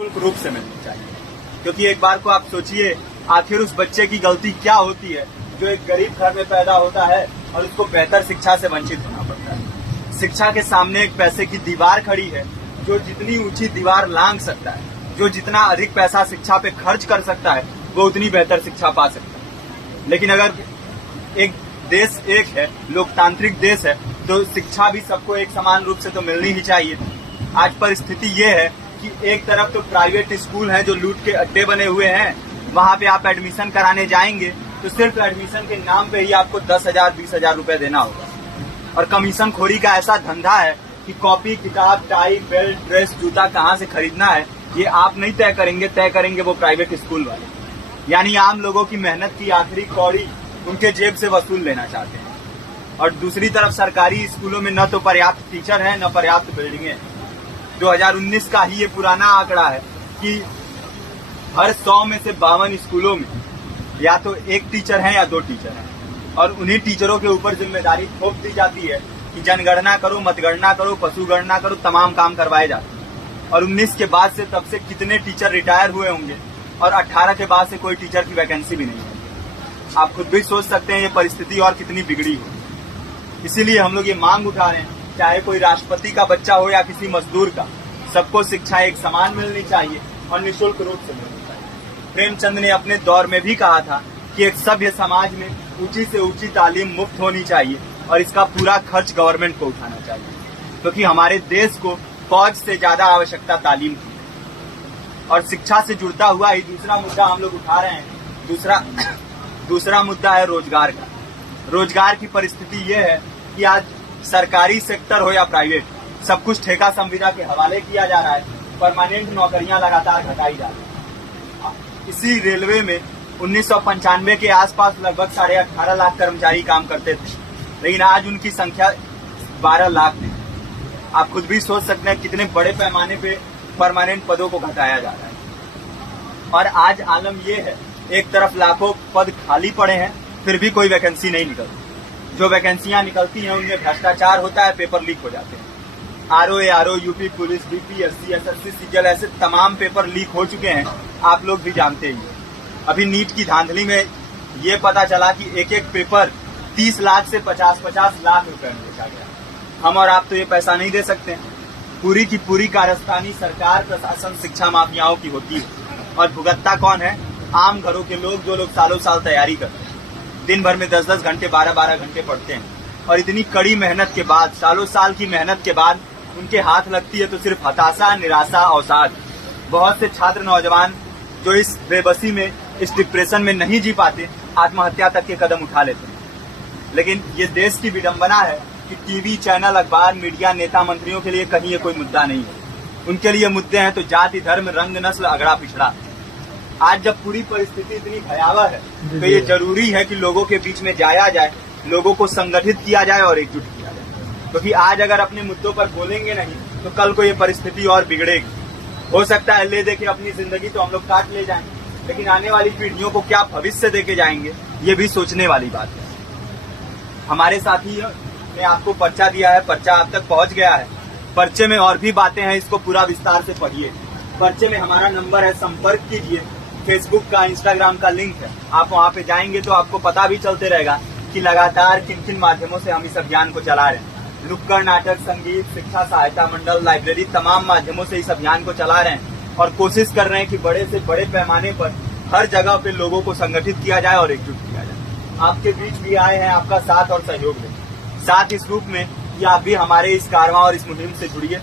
रूप से मिलनी चाहिए। क्योंकि एक बार को आप सोचिए, आखिर उस बच्चे की गलती क्या होती है जो एक गरीब घर में पैदा होता है और उसको बेहतर शिक्षा से वंचित होना पड़ता है। शिक्षा के सामने एक पैसे की दीवार खड़ी है, जो जितनी ऊंची दीवार लांघ सकता है, जो जितना अधिक पैसा शिक्षा पे खर्च कर सकता है, वो उतनी बेहतर शिक्षा पा सकता है। लेकिन अगर एक देश एक है, लोकतांत्रिक देश है, तो शिक्षा भी सबको एक समान रूप से तो मिलनी ही चाहिए। आज परिस्थिति ये है कि एक तरफ तो प्राइवेट स्कूल हैं जो लूट के अड्डे बने हुए हैं, वहां पे आप एडमिशन कराने जाएंगे तो सिर्फ एडमिशन के नाम पे ही आपको 10,000 20,000 रुपए देना होगा। और कमीशन खोरी का ऐसा धंधा है कि कॉपी, किताब, टाई, बेल्ट, ड्रेस, जूता कहाँ से खरीदना है ये आप नहीं तय करेंगे वो प्राइवेट स्कूल वाले। यानी आम लोगों की मेहनत की आखिरी कौड़ी उनके जेब से वसूल लेना चाहते हैं। और दूसरी तरफ सरकारी स्कूलों में न तो पर्याप्त टीचर है, न पर्याप्त बिल्डिंगें हैं। 2019 का ही ये पुराना आंकड़ा है कि हर 100 में से 52 स्कूलों में या तो एक टीचर है या 2 टीचर हैं। और उन्हीं टीचरों के ऊपर जिम्मेदारी थोप दी जाती है कि जनगणना करो, मतगणना करो, पशु गणना करो, तमाम काम करवाए जाते हैं। और 19 के बाद से तब से कितने टीचर रिटायर हुए होंगे और 18 के बाद से कोई टीचर की वैकेंसी भी नहीं है। आप खुद भी सोच सकते हैं ये परिस्थिति और कितनी बिगड़ी हो। इसीलिए हम लोग ये मांग उठा रहे हैं, चाहे कोई राष्ट्रपति का बच्चा हो या किसी मजदूर का, सबको शिक्षा एक समान मिलनी चाहिए और निःशुल्क रूप से मिलनी चाहिए। प्रेमचंद ने अपने दौर में भी कहा था कि एक सभ्य समाज में ऊंची से ऊंची तालीम मुफ्त होनी चाहिए और इसका पूरा खर्च गवर्नमेंट को उठाना चाहिए, क्योंकि हमारे देश को फौज से ज्यादा आवश्यकता तालीम की है। और शिक्षा से जुड़ता हुआ ही दूसरा मुद्दा हम लोग उठा रहे हैं। दूसरा मुद्दा है रोजगार का। रोजगार की परिस्थिति ये है कि आज सरकारी सेक्टर हो या प्राइवेट, सब कुछ ठेका संविदा के हवाले किया जा रहा है। परमानेंट नौकरियां लगातार घटाई जा रही है। इसी रेलवे में 1995 के आसपास लगभग 18.5 लाख कर्मचारी काम करते थे, लेकिन आज उनकी संख्या 12 लाख है। आप खुद भी सोच सकते हैं कितने बड़े पैमाने पे परमानेंट पदों को घटाया जा रहा है। और आज आलम ये है, एक तरफ लाखों पद खाली पड़े हैं, फिर भी कोई वैकेंसी नहीं निकलती। जो वैकेंसियां निकलती हैं उनमें भ्रष्टाचार होता है, पेपर लीक हो जाते हैं। RO, UP police, BPSC, SSC, CGL, ऐसे तमाम पेपर लीक हो चुके हैं, आप लोग भी जानते ही हैं। अभी नीट की धांधली में ये पता चला कि एक एक पेपर 30 लाख से 50-50 लाख रुपए में बेचा गया। हम और आप तो ये पैसा नहीं दे सकते। पूरी की पूरी कारस्तानी सरकार, प्रशासन, शिक्षा माफियाओं की होती है। और भुगतता कौन है? आम घरों के लोग, जो लोग सालों साल तैयारी करते हैं, दिन भर में 10-10 घंटे, 12-12 घंटे पढ़ते हैं। और इतनी कड़ी मेहनत के बाद, सालों साल की मेहनत के बाद उनके हाथ लगती है तो सिर्फ हताशा, निराशा, अवसाद। बहुत से छात्र नौजवान जो इस बेबसी में, इस डिप्रेशन में नहीं जी पाते, आत्महत्या तक के कदम उठा लेते हैं। लेकिन ये देश की विडंबना है कि टीवी चैनल, अखबार, मीडिया, नेता, मंत्रियों के लिए कहीं ये कोई मुद्दा नहीं है। उनके लिए मुद्दे हैं तो जाति, धर्म, रंग, नस्ल, अगड़ा पिछड़ा। आज जब पूरी परिस्थिति इतनी भयावह है तो ये जरूरी है कि लोगों के बीच में जाया जाए, लोगों को संगठित किया जाए और एकजुट किया जाए। क्योंकि आज अगर अपने मुद्दों पर बोलेंगे नहीं तो कल को ये परिस्थिति और बिगड़ेगी। हो सकता है ले देके अपनी जिंदगी तो हम लोग काट ले जाएंगे, लेकिन आने वाली पीढ़ियों को क्या भविष्य देके जाएंगे, ये भी सोचने वाली बात है। हमारे साथी ने आपको पर्चा दिया है, पर्चा आप तक पहुंच गया है। पर्चे में और भी बातें हैं, इसको पूरा विस्तार से पढ़िए। पर्चे में हमारा नंबर है, संपर्क कीजिए। फेसबुक का, इंस्टाग्राम का लिंक है, आप वहां पे जाएंगे तो आपको पता भी चलते रहेगा कि लगातार किन किन माध्यमों से हम इस अभियान को चला रहे हैं। नुक्कड़ नाटक, संगीत, शिक्षा सहायता मंडल, लाइब्रेरी, तमाम माध्यमों से इस अभियान को चला रहे हैं और कोशिश कर रहे हैं कि बड़े से बड़े पैमाने पर हर जगह पे लोगों को संगठित किया जाए और एकजुट किया जाए। आपके बीच भी आए हैं आपका साथ और सहयोग दें। साथ इस रूप में कि आप भी हमारे इस कारवां और इस मुहिम से जुड़िए।